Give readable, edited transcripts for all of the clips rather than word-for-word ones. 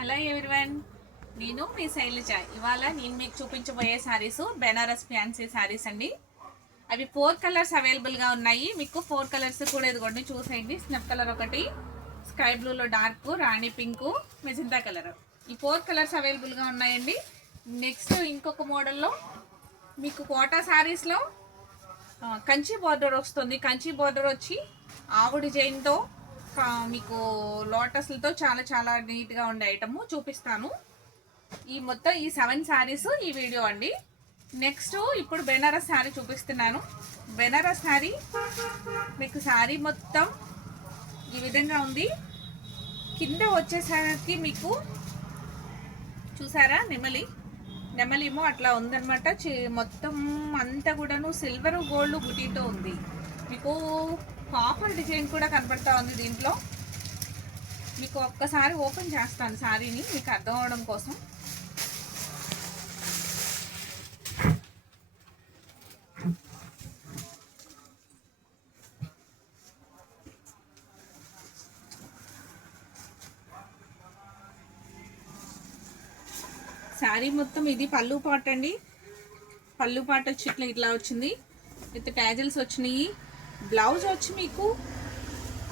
Hello everyone, నేను మీ శైలజ. ఇవాళ నేను మీకు చూపించబోయే శారీస్ బెనారస్ ఫ్యాన్సీ శారీస్ అండి. అవి 4 కలర్స్ అవైలబుల్గా ఉన్నాయి. మీకు 4 కలర్స్ కూడా ఇదిగోండి చూసేయండి. స్నప్ కలర్ ఒకటి, స్కై బ్లూలో డార్క్, రాణి పింకు, మెజంతా కలర్. ఈ 4 కలర్స్ అవైలబుల్గా ఉన్నాయండి. నెక్స్ట్ ఇంకొక మోడల్లో మీకు కోటా శారీస్లో కంచి బార్డర్ వస్తుంది. కంచి బార్డర్ వచ్చి ఆవు డిజైన్తో మీకు లోటస్లతో చాలా చాలా నీట్గా ఉండే ఐటమ్ చూపిస్తాను. ఈ మొత్తం ఈ 7 శారీస్ ఈ వీడియో అండి. నెక్స్ట్ ఇప్పుడు బెనారస్ శారీ చూపిస్తున్నాను. బెనారస్ శారీ మీకు శారీ మొత్తం ఈ విధంగా ఉంది. కింద వచ్చేసరికి మీకు చూసారా నెమలిమో అట్లా ఉందన్నమాట. మొత్తం అంతా కూడాను సిల్వర్ గోల్డ్ బుటీతో ఉంది. మీకు కాపర్ డిజైన్ కూడా కనబడతా ఉంది దీంట్లో. మీకు ఒక్కసారి ఓపెన్ చేస్తాను శారీని మీకు అర్థం అవడం కోసం. శారీ మొత్తం ఇది పళ్ళు పాట అండి. పళ్ళు పాట వచ్చి ఇట్లా వచ్చింది విత్ ట్యాజిల్స్ వచ్చినాయి. బ్లౌజ్ వచ్చి మీకు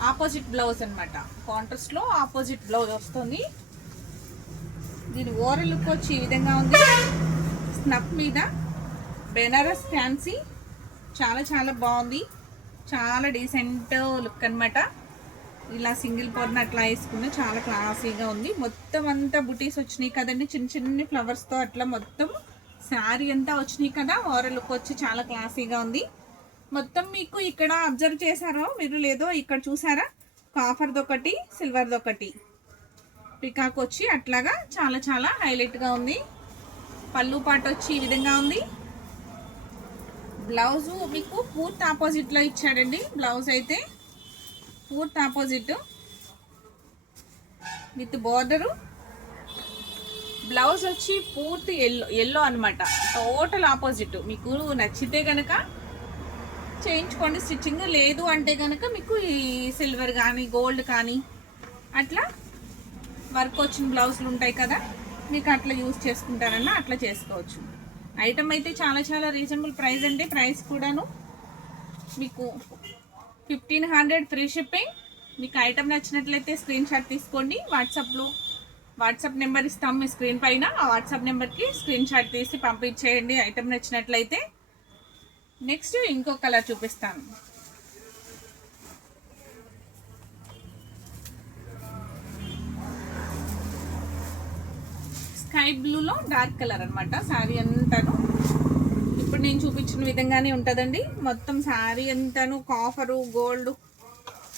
ఆపోజిట్ బ్లౌజ్ అనమాట. కాంట్రాస్ట్లో ఆపోజిట్ బ్లౌజ్ వస్తుంది. దీని ఓవరాల్ లుక్ వచ్చి ఈ విధంగా ఉంది. స్నప్ మీద బెనారస్ ఫ్యాన్సీ చాలా చాలా బాగుంది. చాలా డీసెంట్ లుక్ అనమాట. ఇలా సింగిల్ పొరను అట్లా వేసుకున్న చాలా క్లాసీగా ఉంది. మొత్తం అంతా బుటీస్ వచ్చినాయి కదండి, చిన్న చిన్న ఫ్లవర్స్తో అట్లా మొత్తం శారీ అంతా వచ్చినాయి కదా. ఓవరాల్ లుక్ వచ్చి చాలా క్లాసీగా ఉంది. మొత్తం మీకు ఇక్కడ అబ్జర్వ్ చేశారో మీరు లేదో, ఇక్కడ చూసారా కాఫర్ది ఒకటి, సిల్వర్ది ఒకటి, పికాక్ వచ్చి అట్లాగా చాలా చాలా హైలైట్గా ఉంది. పళ్ళు పాట వచ్చి ఈ విధంగా ఉంది. బ్లౌజు మీకు పూర్తి ఆపోజిట్లో ఇచ్చాడండి. బ్లౌజ్ అయితే పూర్తి ఆపోజిట్ విత్ బోర్డరు. బ్లౌజ్ వచ్చి పూర్తి ఎల్లో అనమాట. Total opposite. మీకు నచ్చితే కనుక చేయించుకోండి స్టిచ్చింగ్. లేదు అంటే కనుక మీకు ఈ సిల్వర్ కానీ గోల్డ్ కానీ అట్లా వర్క్ వచ్చిన బ్లౌజులు ఉంటాయి కదా, మీకు అట్లా యూజ్ చేసుకుంటారన్నా అట్లా చేసుకోవచ్చు. ఐటమ్ అయితే చాలా చాలా రీజనబుల్ ప్రైస్ అండి. ప్రైస్ కూడాను మీకు 1500 ఫ్రీ షిప్పింగ్. మీకు ఐటమ్ నచ్చినట్లయితే స్క్రీన్ షాట్ తీసుకోండి. వాట్సాప్ నెంబర్ ఇస్తాం మీ స్క్రీన్ పైన. ఆ వాట్సాప్ నెంబర్కి స్క్రీన్ షాట్ తీసి పంపించేయండి ఐటమ్ నచ్చినట్లయితే. నెక్స్ట్ ఇంకో కలర్ చూపిస్తాను. స్కై బ్లూలో డార్క్ కలర్ అనమాట. శారీ అంతాను ఇప్పుడు నేను చూపించిన విధంగానే ఉంటుందండి. మొత్తం శారీ అంతాను కాఫరు, గోల్డ్,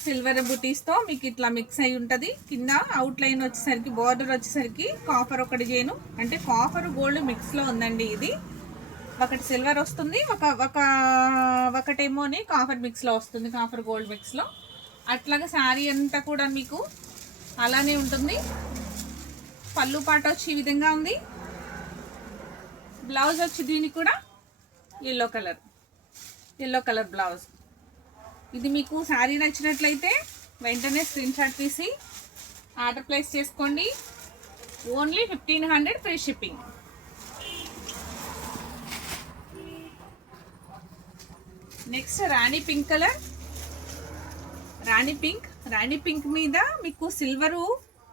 సిల్వర్ బుటీస్తో మీకు ఇట్లా మిక్స్ అయి ఉంటుంది. కింద అవుట్ లైన్ వచ్చేసరికి బార్డర్ వచ్చేసరికి కాఫర్ ఒకటి చేయను అంటే కాఫర్ గోల్డ్ మిక్స్లో ఉందండి. ఇది ఒకటి సిల్వర్ వస్తుంది, ఒకటేమోని కాఫర్ మిక్స్లో వస్తుంది, కాఫర్ గోల్డ్ మిక్స్లో. అట్లాగా శారీ అంతా కూడా మీకు అలానే ఉంటుంది. పళ్ళు పాట వచ్చి ఈ విధంగా ఉంది. బ్లౌజ్ వచ్చి దీనికి కూడా ఎల్లో కలర్ బ్లౌజ్. ఇది మీకు శారీ నచ్చినట్లయితే వెంటనే స్క్రీన్ షాట్ తీసి ఆర్డర్ ప్లేస్ చేసుకోండి. Only 1500 free shipping. నెక్స్ట్ రాణి పింక్ కలర్. రాణి పింక్ మీద మీకు సిల్వరు,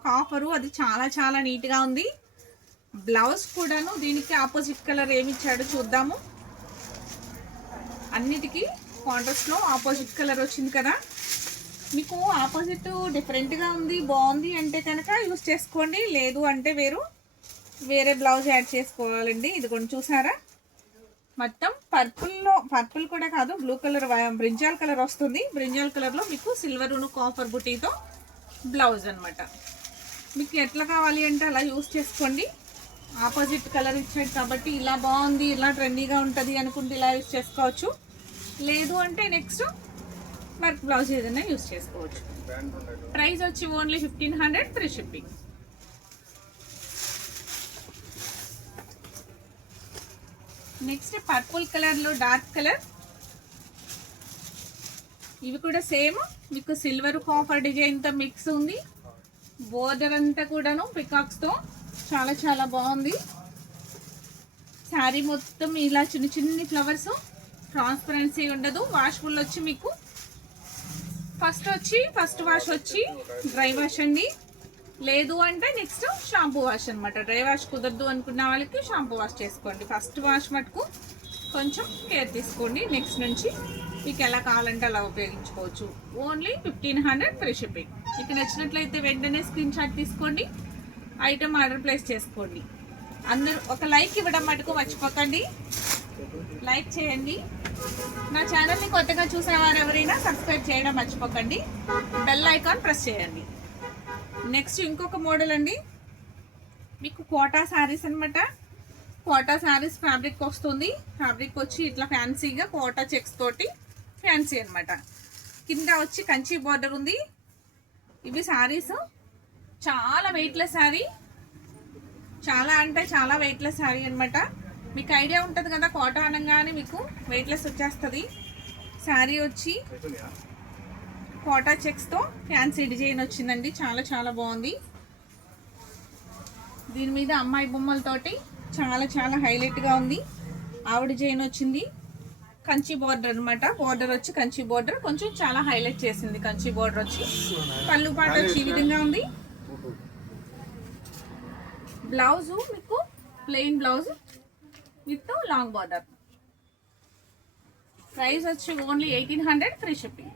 కాపరు అది చాలా చాలా నీట్గా ఉంది. బ్లౌజ్ కూడాను దీనికి ఆపోజిట్ కలర్ ఏమి ఇచ్చాడో చూద్దాము. అన్నిటికీ కాంట్రాస్ట్లో ఆపోజిట్ కలర్ వచ్చింది కదా. మీకు ఆపోజిట్ డిఫరెంట్గా ఉంది, బాగుంది అంటే కనుక యూస్ చేసుకోండి. లేదు అంటే వేరే బ్లౌజ్ యాడ్ చేసుకోవాలండి. ఇది కొంచెం చూసారా మొత్తం పర్పుల్ కూడా కాదు, బ్లూ కలర్, బ్రింజాల్ కలర్ వస్తుంది. బ్రింజాల్ కలర్లో మీకు సిల్వరును కాఫర్ బుటీతో బ్లౌజ్ అనమాట. మీకు ఎట్లా కావాలి అంటే అలా యూస్ చేసుకోండి. ఆపోజిట్ కలర్ ఇచ్చాడు కాబట్టి ఇలా బాగుంది, ఇలా ట్రెండీగా ఉంటుంది అనుకుంటే ఇలా యూస్ చేసుకోవచ్చు. లేదు అంటే నెక్స్ట్ వర్క్ బ్లౌజ్ ఏదైనా యూస్ చేసుకోవచ్చు. ప్రైస్ వచ్చి only 1500 free shipping. Next purple కలర్లో డార్క్ కలర్. ఇవి కూడా సేమ్ మీకు సిల్వర్ కాపర్ డిజైన్తో మిక్స్ ఉంది. బోర్డర్ అంతా కూడాను పికాక్స్తో చాలా చాలా బాగుంది. శారీ మొత్తం ఇలా చిన్న చిన్ని ఫ్లవర్స్, ట్రాన్స్పరెన్సీ ఉండదు. వాష్ఫుల్ వచ్చి మీకు ఫస్ట్ వాష్ వచ్చి డ్రై వాష్ అండి. లేదు అంటే నెక్స్ట్ షాంపూ వాష్ అనమాట. డ్రై వాష్ కుదరదు అనుకున్న వాళ్ళకి షాంపూ వాష్ చేసుకోండి. ఫస్ట్ వాష్ మటుకు కొంచెం కేర్ తీసుకోండి. నెక్స్ట్ నుంచి మీకు ఎలా కావాలంటే అలా ఉపయోగించుకోవచ్చు. Only 1500 free shipping. మీకు నచ్చినట్లయితే వెంటనే స్క్రీన్ షాట్ తీసుకోండి, ఐటమ్ ఆర్డర్ ప్లేస్ చేసుకోండి. అందరూ ఒక లైక్ ఇవ్వడం మటుకు మర్చిపోకండి. లైక్ చేయండి. నా ఛానల్ని కొత్తగా చూసిన వారు ఎవరైనా సబ్స్క్రైబ్ చేయడం మర్చిపోకండి. బెల్ ఐకాన్ ప్రెస్ చేయండి. నెక్స్ట్ ఇంకొక మోడల్ అండి, మీకు కోటా శారీస్ అనమాట. కోటా శారీస్ ఫ్యాబ్రిక్ వస్తుంది. ఫ్యాబ్రిక్ వచ్చి ఇట్లా ఫ్యాన్సీగా కోటా చెక్స్ తోటి ఫ్యాన్సీ అనమాట. కింద వచ్చి కంచి బార్డర్ ఉంది. ఇవి శారీస్ చాలా వెయిట్లెస్ శారీ, చాలా అంటే చాలా వెయిట్లెస్ శారీ అనమాట. మీకు ఐడియా ఉంటుంది కదా, కోటా అనగానే మీకు వెయిట్లెస్ వచ్చేస్తుంది. శారీ వచ్చి కోటా చెక్స్తో ఫ్యాన్సీ డిజైన్ వచ్చిందండి. చాలా చాలా బాగుంది. దీని మీద అమ్మాయి బొమ్మలతోటి చాలా చాలా హైలైట్గా ఉంది. ఆవిడ డిజైన్ వచ్చింది. కంచి బార్డర్ అనమాట. బార్డర్ వచ్చి కంచి బార్డర్ కొంచెం చాలా హైలైట్ చేసింది. కంచి బార్డర్ వచ్చి పళ్ళు పాట వచ్చి ఈ విధంగా ఉంది. బ్లౌజ్ మీకు plain blouse with long border. Price వచ్చి ఓన్లీ 1800 ఫ్రీ షిప్పింగ్.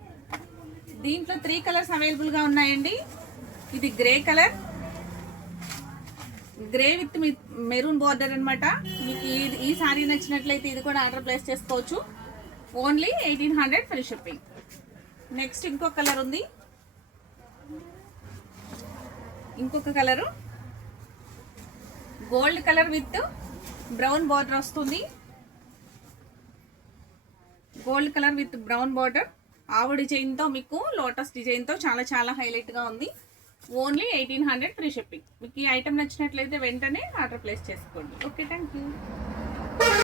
దీంట్లో 3 కలర్స్ అవైలబుల్గా ఉన్నాయండి. ఇది grey colour, grey with maroon border అనమాట. మీకు ఈ సారీ నచ్చినట్లయితే ఇది కూడా ఆర్డర్ ప్లేస్ చేసుకోవచ్చు. Only 1800 free shipping. నెక్స్ట్ ఇంకొక కలర్ ఉంది. ఇంకొక colour gold colour with brown border వస్తుంది. Gold colour with brown border, ఆవు డిజైన్తో మీకు లోటస్ డిజైన్తో చాలా చాలా హైలైట్గా ఉంది. Only 1800 free shipping. మీకు ఈ ఐటమ్ నచ్చినట్లయితే వెంటనే ఆర్డర్ ప్లేస్ చేసుకోండి. Okay, thank you.